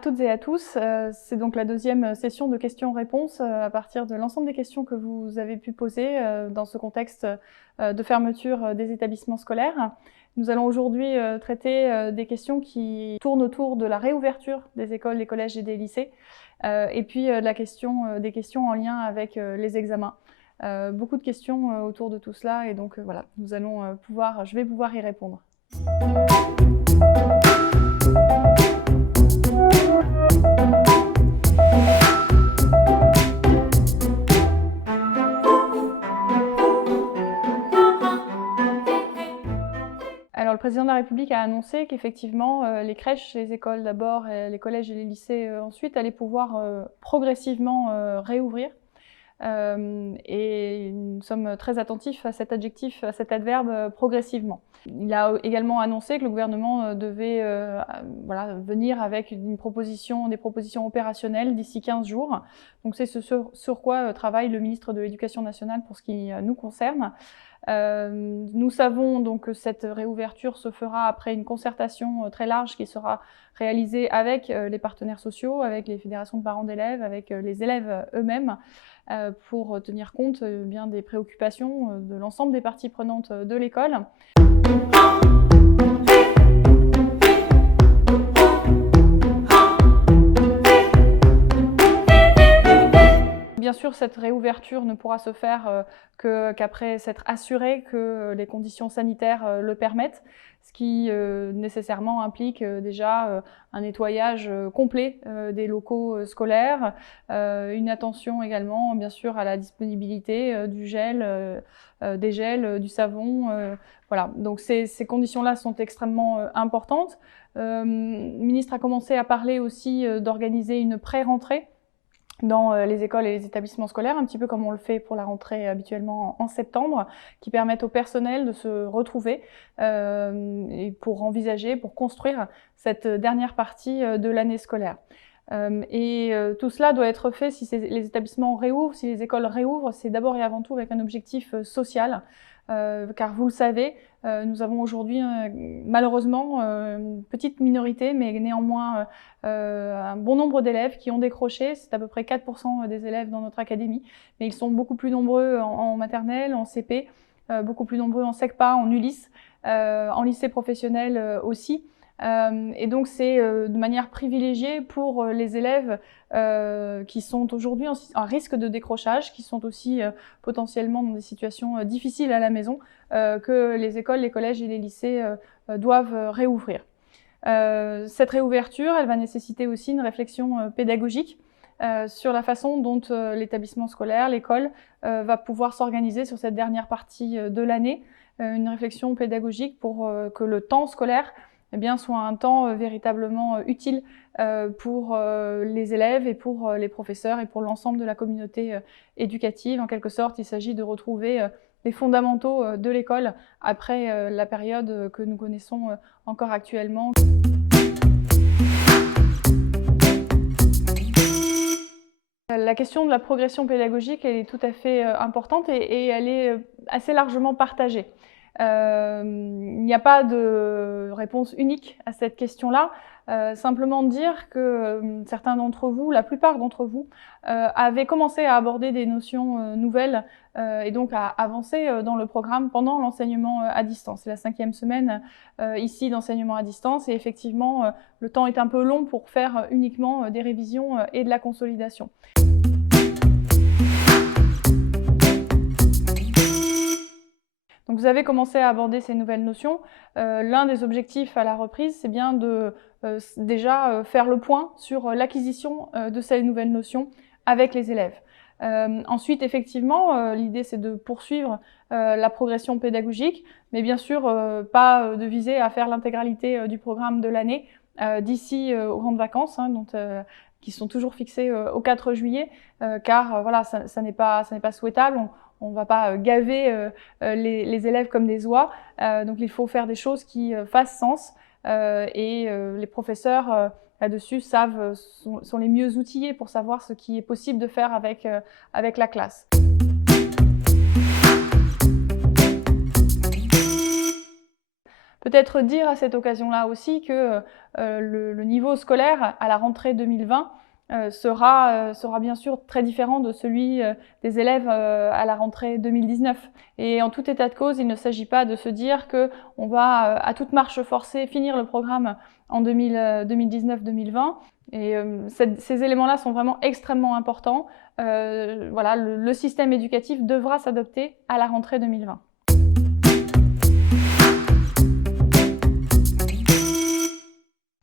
toutes et à tous. C'est donc la deuxième session de questions-réponses à partir de l'ensemble des questions que vous avez pu poser dans ce contexte de fermeture des établissements scolaires. Nous allons aujourd'hui traiter des questions qui tournent autour de la réouverture des écoles, des collèges et des lycées, et puis des questions en lien avec les examens. Beaucoup de questions autour de tout cela, et donc voilà, je vais pouvoir y répondre. Alors, le président de la République a annoncé qu'effectivement, les crèches, les écoles d'abord, les collèges et les lycées ensuite allaient pouvoir progressivement réouvrir. Et nous sommes très attentifs à cet adjectif, à cet adverbe progressivement. Il a également annoncé que le gouvernement devait venir avec des propositions opérationnelles d'ici 15 jours. Donc c'est ce sur quoi travaille le ministre de l'Éducation nationale pour ce qui nous concerne. Nous savons donc que cette réouverture se fera après une concertation très large qui sera réalisée avec les partenaires sociaux, avec les fédérations de parents d'élèves, avec les élèves eux-mêmes, pour tenir compte bien des préoccupations de l'ensemble des parties prenantes de l'école. Bien sûr, cette réouverture ne pourra se faire qu'après s'être assuré que les conditions sanitaires le permettent, ce qui nécessairement implique déjà un nettoyage complet des locaux scolaires, une attention également bien sûr à la disponibilité du gel, des gels, du savon. Voilà. Donc ces conditions-là sont extrêmement importantes. Le ministre a commencé à parler aussi d'organiser une pré-rentrée dans les écoles et les établissements scolaires, un petit peu comme on le fait pour la rentrée habituellement en septembre, qui permettent au personnel de se retrouver et pour construire cette dernière partie de l'année scolaire. Tout cela doit être fait si les établissements réouvrent, si les écoles réouvrent, c'est d'abord et avant tout avec un objectif social. Car vous le savez, nous avons aujourd'hui malheureusement une petite minorité, mais néanmoins un bon nombre d'élèves qui ont décroché. C'est à peu près 4% des élèves dans notre académie, mais ils sont beaucoup plus nombreux en maternelle, en CP, beaucoup plus nombreux en SECPA, en ULIS, en lycée professionnel aussi. Et donc c'est de manière privilégiée pour les élèves qui sont aujourd'hui en risque de décrochage, qui sont aussi potentiellement dans des situations difficiles à la maison, que les écoles, les collèges et les lycées doivent réouvrir. Cette réouverture, elle va nécessiter aussi une réflexion pédagogique sur la façon dont l'établissement scolaire, l'école, va pouvoir s'organiser sur cette dernière partie de l'année. Une réflexion pédagogique pour que le temps scolaire soit un temps véritablement utile pour les élèves et pour les professeurs et pour l'ensemble de la communauté éducative. En quelque sorte, il s'agit de retrouver les fondamentaux de l'école après la période que nous connaissons encore actuellement. La question de la progression pédagogique, elle est tout à fait importante et elle est assez largement partagée. Il n'y a pas de réponse unique à cette question-là. Simplement dire que certains d'entre vous, la plupart d'entre vous, avaient commencé à aborder des notions nouvelles et donc à avancer dans le programme pendant l'enseignement à distance. C'est la 5e semaine ici d'enseignement à distance et effectivement le temps est un peu long pour faire uniquement des révisions et de la consolidation. Donc vous avez commencé à aborder ces nouvelles notions. L'un des objectifs à la reprise, c'est bien de déjà faire le point sur l'acquisition de ces nouvelles notions avec les élèves. Ensuite, effectivement, l'idée c'est de poursuivre la progression pédagogique, mais bien sûr pas de viser à faire l'intégralité du programme de l'année d'ici aux grandes vacances, qui sont toujours fixées au 4 juillet, car voilà, ça n'est pas souhaitable. On ne va pas gaver les élèves comme des oies, donc il faut faire des choses qui fassent sens et les professeurs là-dessus sont les mieux outillés pour savoir ce qui est possible de faire avec la classe. Peut-être dire à cette occasion-là aussi que le niveau scolaire à la rentrée 2020 sera bien sûr très différent de celui des élèves à la rentrée 2019. Et en tout état de cause, il ne s'agit pas de se dire qu'on va à toute marche forcée finir le programme en 2019-2020. Et ces éléments-là sont vraiment extrêmement importants. Voilà, le système éducatif devra s'adapter à la rentrée 2020.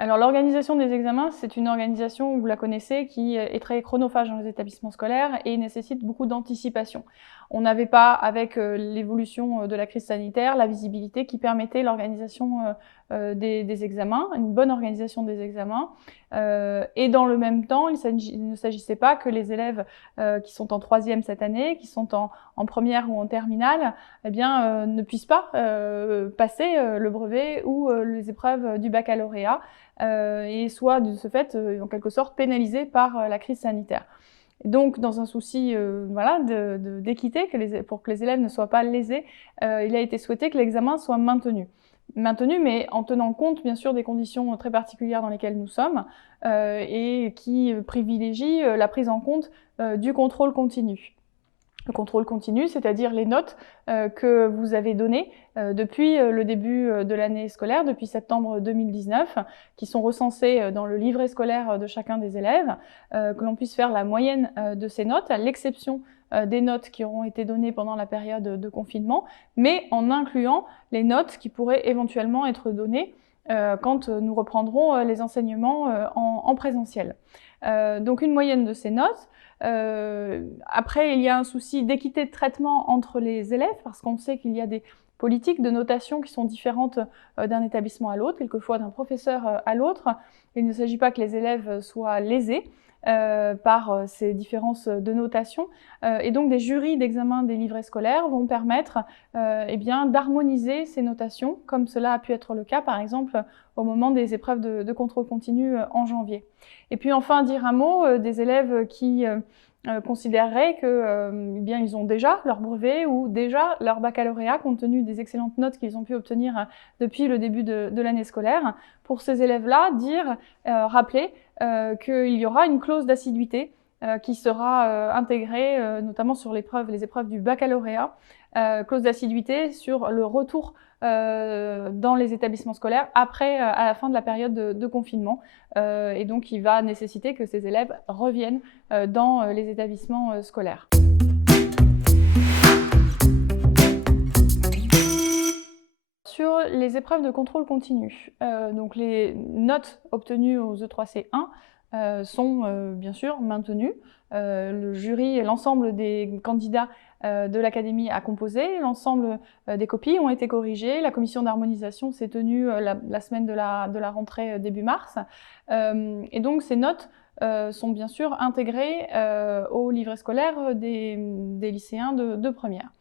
Alors l'organisation des examens, c'est une organisation, vous la connaissez, qui est très chronophage dans les établissements scolaires et nécessite beaucoup d'anticipation. On n'avait pas, avec l'évolution de la crise sanitaire, la visibilité qui permettait l'organisation des examens, une bonne organisation des examens. Et dans le même temps, il ne s'agissait pas que les élèves qui sont en troisième cette année, qui sont en première ou en terminale, eh bien, ne puissent pas passer le brevet ou les épreuves du baccalauréat. Et soit de ce fait, en quelque sorte, pénalisés par la crise sanitaire. Et donc, dans un souci voilà, d'équité, pour que les élèves ne soient pas lésés, il a été souhaité que l'examen soit maintenu, mais en tenant compte, bien sûr, des conditions très particulières dans lesquelles nous sommes et qui privilégient la prise en compte du contrôle continu. Le contrôle continu, c'est-à-dire les notes que vous avez données depuis le début de l'année scolaire, depuis septembre 2019, qui sont recensées dans le livret scolaire de chacun des élèves, que l'on puisse faire la moyenne de ces notes, à l'exception des notes qui auront été données pendant la période de confinement, mais en incluant les notes qui pourraient éventuellement être données quand nous reprendrons les enseignements en présentiel. Donc une moyenne de ces notes. Après, il y a un souci d'équité de traitement entre les élèves, parce qu'on sait qu'il y a des politiques de notation qui sont différentes d'un établissement à l'autre, quelquefois d'un professeur à l'autre. Il ne s'agit pas que les élèves soient lésés par ces différences de notation. Et donc des jurys d'examen des livrets scolaires vont permettre eh bien, d'harmoniser ces notations, comme cela a pu être le cas par exemple au moment des épreuves de contrôle continu en janvier. Et puis enfin dire un mot des élèves qui considéreraient que bien, ils ont déjà leur brevet ou déjà leur baccalauréat compte tenu des excellentes notes qu'ils ont pu obtenir depuis le début de l'année scolaire. Pour ces élèves-là, rappeler qu'il y aura une clause d'assiduité qui sera intégrée notamment sur les épreuves du baccalauréat, clause d'assiduité sur le retour dans les établissements scolaires après, à la fin de la période de confinement. Et donc, il va nécessiter que ces élèves reviennent dans les établissements scolaires. Sur les épreuves de contrôle continu, donc les notes obtenues aux E3C1 sont bien sûr maintenues. Le jury et l'ensemble des candidats de l'académie a composé, l'ensemble des copies ont été corrigées, la commission d'harmonisation s'est tenue la semaine de la rentrée début mars, et donc ces notes sont bien sûr intégrées au livret scolaire des lycéens de première.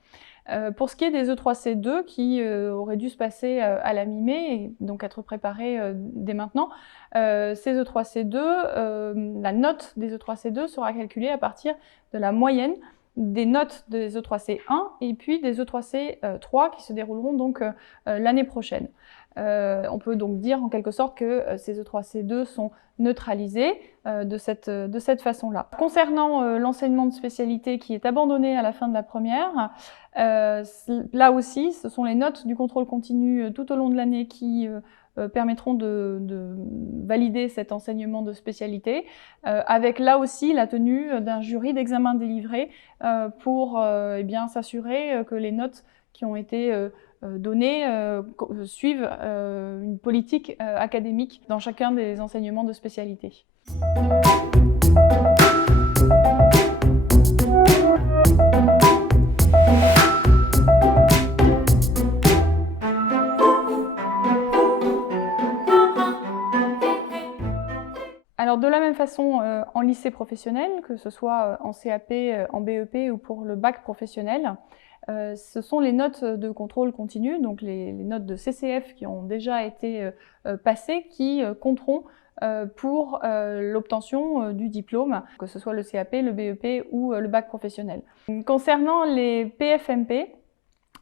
Pour ce qui est des E3C2 qui auraient dû se passer à la mi-mai et donc être préparés dès maintenant, ces E3C2, la note des E3C2 sera calculée à partir de la moyenne des notes des E3C1 et puis des E3C3 qui se dérouleront donc l'année prochaine. On peut donc dire en quelque sorte que ces E3C2 sont neutralisés de cette façon-là. Concernant l'enseignement de spécialité qui est abandonné à la fin de la première, là aussi, ce sont les notes du contrôle continu tout au long de l'année qui permettront de valider cet enseignement de spécialité, avec là aussi la tenue d'un jury d'examen délivré pour eh bien, s'assurer que les notes qui ont été données suivent une politique académique dans chacun des enseignements de spécialité. Alors de la même façon, en lycée professionnel, que ce soit en CAP, en BEP ou pour le bac professionnel, ce sont les notes de contrôle continu, donc les notes de CCF qui ont déjà été passées, qui compteront pour l'obtention du diplôme, que ce soit le CAP, le BEP ou le bac professionnel. Concernant les PFMP,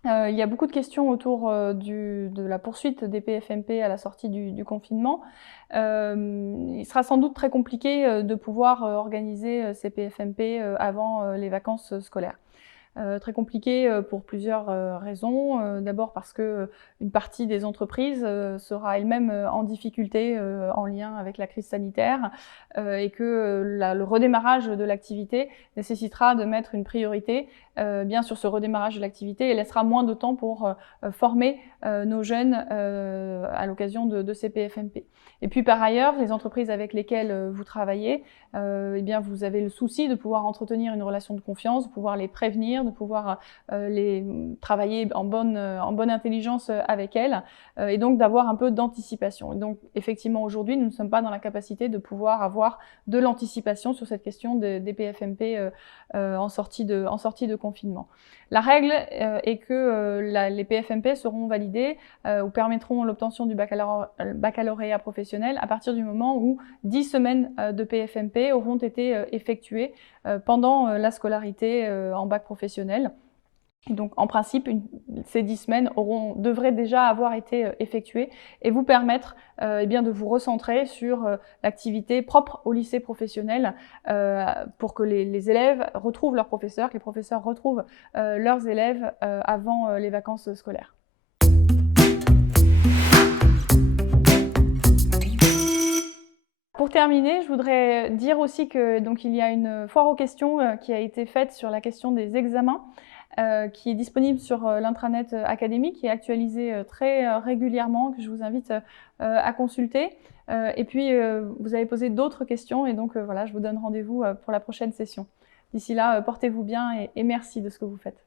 Il y a beaucoup de questions autour de la poursuite des PFMP à la sortie du confinement. Il sera sans doute très compliqué de pouvoir organiser ces PFMP avant les vacances scolaires. Très compliqué pour plusieurs raisons. D'abord parce que une partie des entreprises sera elle-même en difficulté en lien avec la crise sanitaire et que le redémarrage de l'activité nécessitera de mettre une priorité bien sur ce redémarrage de l'activité et laissera moins de temps pour former nos jeunes à l'occasion de ces PFMP. Et puis par ailleurs, les entreprises avec lesquelles vous travaillez, eh bien, vous avez le souci de pouvoir entretenir une relation de confiance, de pouvoir les prévenir, de pouvoir travailler en bonne intelligence avec elles et donc d'avoir un peu d'anticipation. Et donc effectivement aujourd'hui, nous ne sommes pas dans la capacité de pouvoir avoir de l'anticipation sur cette question des PFMP en sortie de confinement. La règle est que les PFMP seront validés ou permettront l'obtention du baccalauréat professionnel à partir du moment où 10 semaines de PFMP auront été effectuées pendant la scolarité en bac professionnel. Et donc, en principe, ces 10 semaines devraient déjà avoir été effectuées et vous permettre eh bien, de vous recentrer sur l'activité propre au lycée professionnel pour que les élèves retrouvent leurs professeurs, que les professeurs retrouvent leurs élèves avant les vacances scolaires. Pour terminer, je voudrais dire aussi que il y a une foire aux questions qui a été faite sur la question des examens. Qui est disponible sur l'intranet académique, qui est actualisé très régulièrement, que je vous invite à consulter. Et puis, vous avez posé d'autres questions et donc voilà, je vous donne rendez-vous pour la prochaine session. D'ici là, portez-vous bien et merci de ce que vous faites.